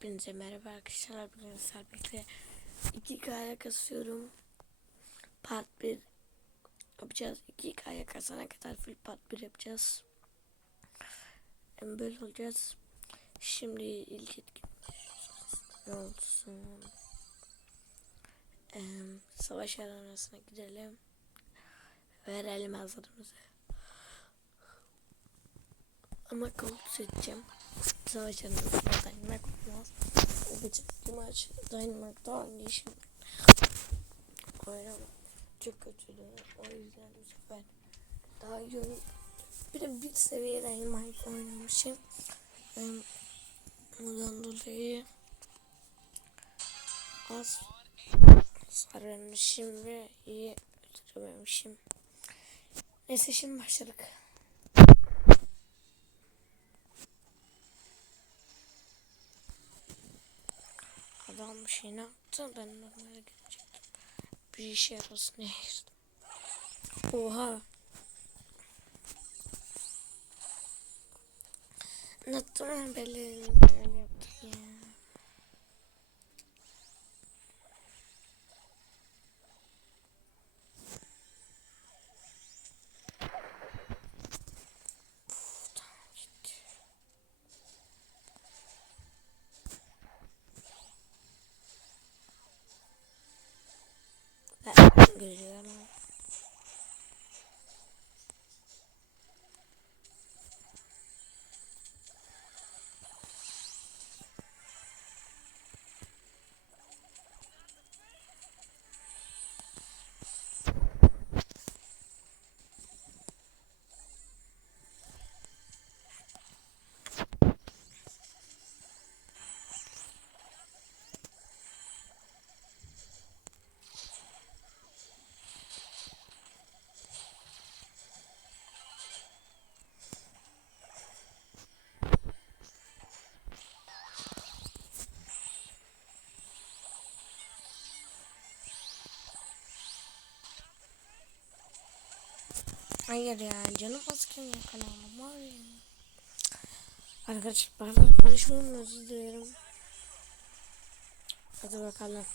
Hepinize merhaba arkadaşlar. Bugün Serpek'te 2 kaya kasıyorum. Part 1 yapacağız. 2 kaya kasana kadar full part 1 yapacağız. Böyle olacağız. Şimdi ilk etkin ne olsun? Ee, savaş arenasına gidelim. Verelim hazırımızı. Ama kılıç seçeceğim. Savaş arenasında Dynamite olmaz. O geçenki maç Dynamite daha önce şimdi oynama çok kötüydü. O yüzden bu sefer daha iyi oyun. Bir de bir seviye Dynamite oynamışım. Um, ondan dolayı az sarılmışım ve iyi öldürememişim. Neyse şimdi başladık. Adam bir şey ne? Ben normale gidecektim. Bir işe yarasın diye girdim. Oha. Unuttum ama belli Hayır ya canım basken ya kanalıma var ya. Arkadaşlar pardon konuşmamı özür dilerim. Hadi bakalım.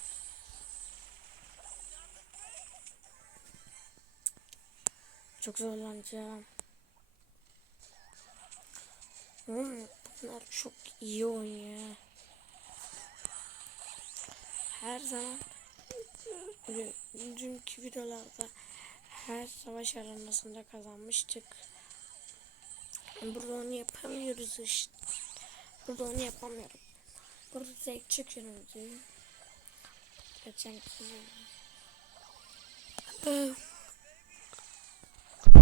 Çok zorlanacağım. Hmm, bunlar çok iyi oynuyor. Her zaman dünkü videolarda her savaş arenasında kazanmıştık. Burada onu yapamıyoruz işte. Burada onu yapamıyorum. Burada tek çıkıyordu. Geçen Ee,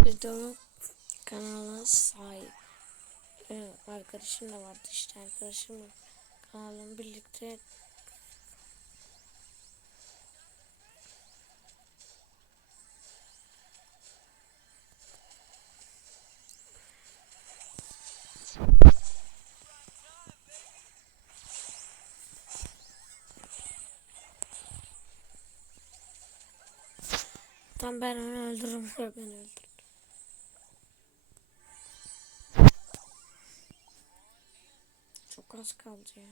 Bir de onun kanalına sahip. Ee, arkadaşım da vardı işte arkadaşımla kanalım birlikte Tam ben onu öldürürüm. O beni öldürdü. Çok az kaldı ya.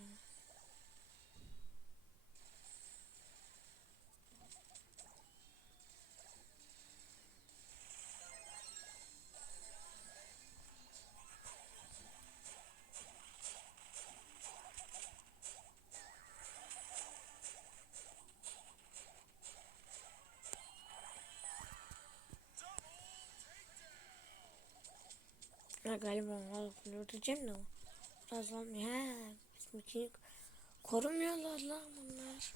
Ha galiba onu öldüreceğim de o. Birazdan he bizimkini korumuyorlar lan bunlar.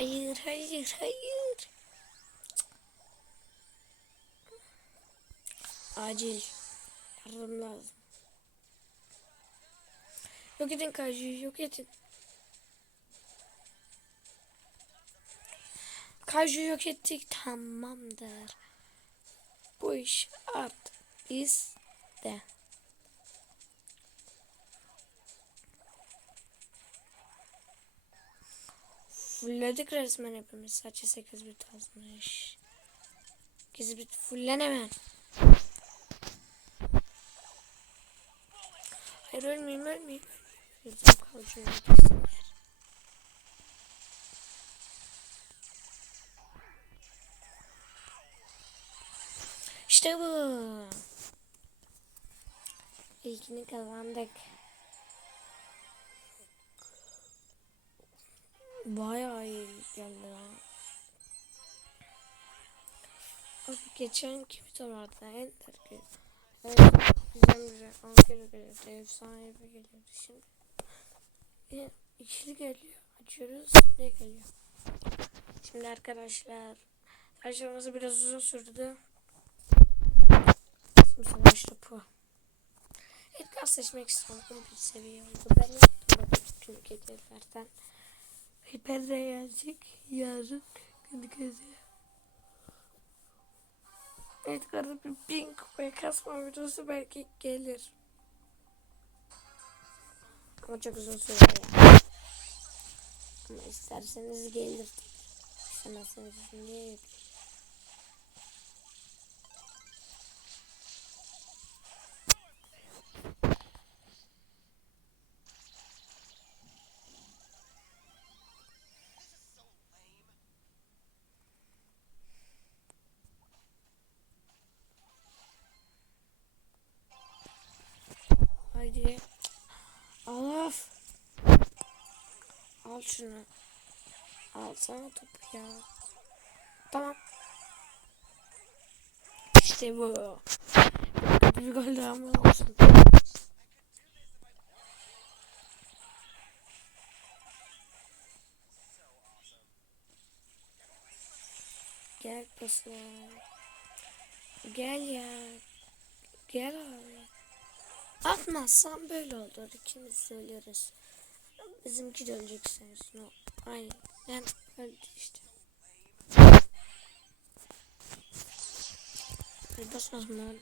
Hayır, hayır, hayır. Acil. Yardım lazım. Yok edin Kaju'yu, yok edin. Kaju'yu yok ettik. Tamamdır. Bu iş artık bizde. Fullledik resmen hepimiz. Sadece 8 bit azmış. 8 bit fullen hemen. Hayır ölmeyeyim ölmeyeyim. Yüzüm gitsinler. İşte bu. İlkini kazandık. Bayağı iyi geldi lan. Abi geçen kimi vardı? Ki. Evet, güzel güzel. Ankara geliyordu. Efsane bir geliyordu şimdi. Yine ikili geliyor. Açıyoruz. Ne geliyor? Şimdi arkadaşlar. Açılması biraz uzun sürdü. Şimdi savaş topu. Edgar seçmek istiyorum. 11 seviye oldu. Ben yaptım bütün hediyelerden. Hiper de gelecek yarın günlük hediye. Edgar'da bir bin kupaya kasma videosu belki gelir. Ama çok uzun sürer ya. Ama isterseniz gelir. İstemezseniz niye Haydi. Alaf. Al şunu. Alsana topu ya. Tamam. İşte bu. Bir gol daha mı olsun? Gel paslar. Gel ya. Gel abi. Atmazsam böyle olur. İkimiz söyleriz. Bizimki de ölecek sensin. O. Aynen. Ben öldü işte. Basmaz mı lan?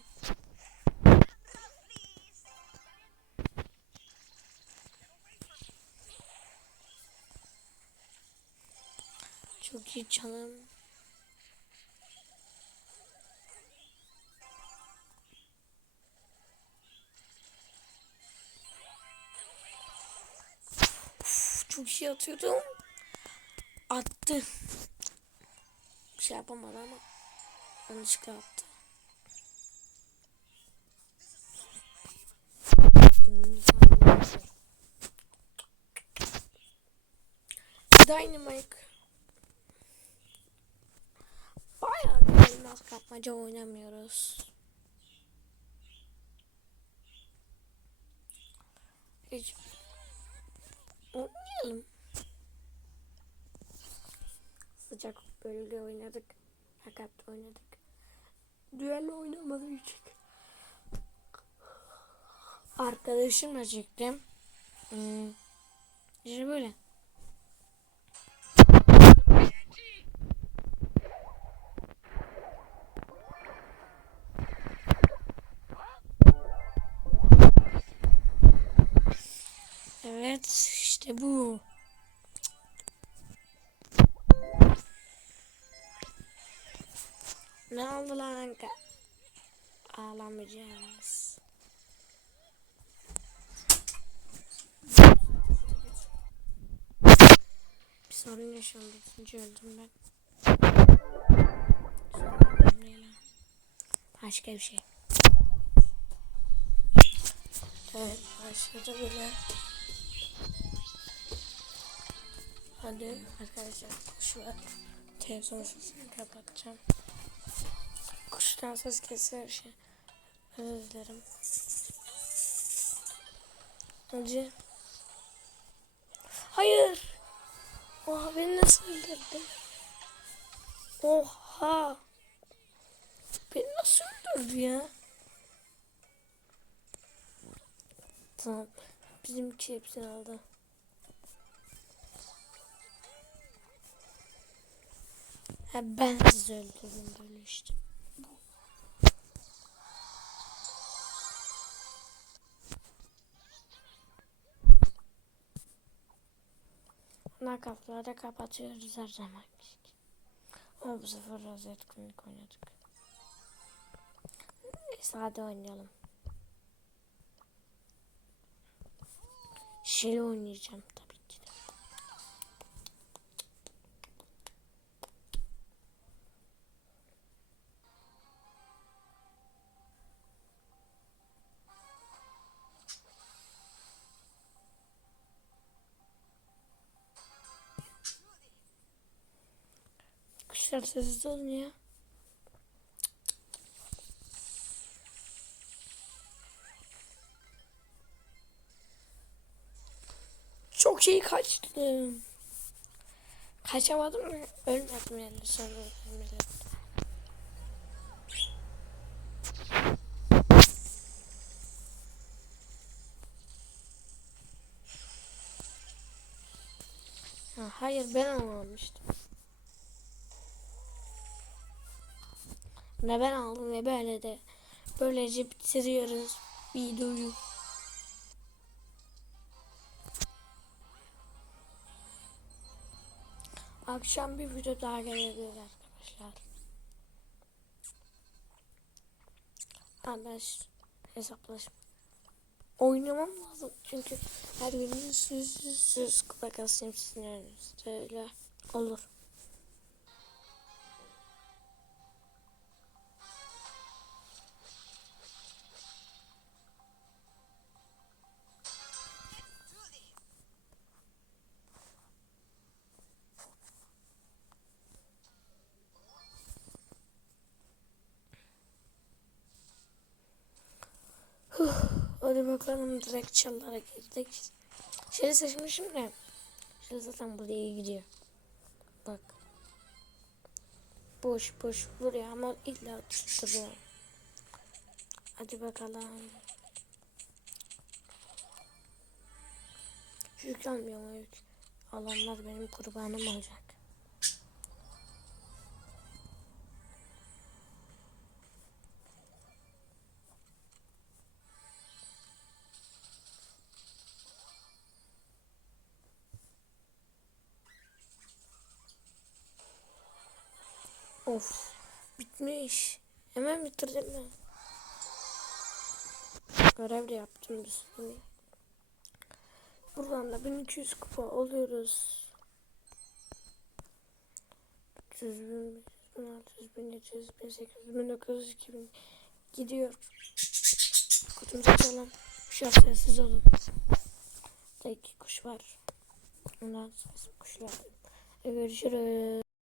Çok iyi çalım. Şey atıyordum. Attı. Bir şey yapamadı ama yanlışlıkla attı. Dynamite Bayağı bir elmas kapmaca oynamıyoruz. Hiç oynayalım. Sıcak bölge oynadık. Fakat oynadık. Düello oynamadığı için. Arkadaşımla çektim. Hmm. İşte böyle. Evet işte bu. Ne oldu lan? Ağlamayacağız. Bir sorun yaşandı. İkinci öldüm ben. Başka bir şey. Evet başladı bile. Hadi arkadaşlar şu an televizyon kapatacağım. Kuştan ses keser şey. Özür dilerim. Hadi. Hayır. Oha beni nasıl öldürdü? Oha. Beni nasıl öldürdü ya? Tamam. Bizimki hepsini aldı. Ha, ben sizi öldürdüm böyle işte. Nakafları kapatıyoruz her zaman. Ama bu sefer az etkinlik oynadık. Neyse hadi oynayalım. Şeli oynayacağım tabii Kuşlar sessiz olun ya. Çok iyi kaçtım. Kaçamadım mı? Ölmedim yani sonra ölmedim. Ha, hayır ben almamıştım. Ne ben aldım ve böyle de böylece bitiriyoruz videoyu. Akşam bir video daha gelebilir arkadaşlar. Ha ben ş- hesaplaşma. Oynamam lazım çünkü her gün süz süz süz kulak asayım sizin önünüzde öyle olur. Hadi bakalım direkt çallara girdik. Şeyi seçmişim de. Şey zaten buraya gidiyor. Bak. Boş boş vuruyor ama illa tutturuyor. Hadi bakalım. Yük almıyor ama yük. Alanlar benim kurbanım olacak. Of. Bitmiş. Hemen bitirdim ben. Görev de yaptım sürü. Buradan da 1200 kupa oluyoruz. 300 bin, 1600 bin, 700 bin, 800 bin, 900, 2000 gidiyor. Kutumuza çalan kuşlar sessiz olun. Burada kuş var. Ondan sessiz kuşlar. Görüşürüz.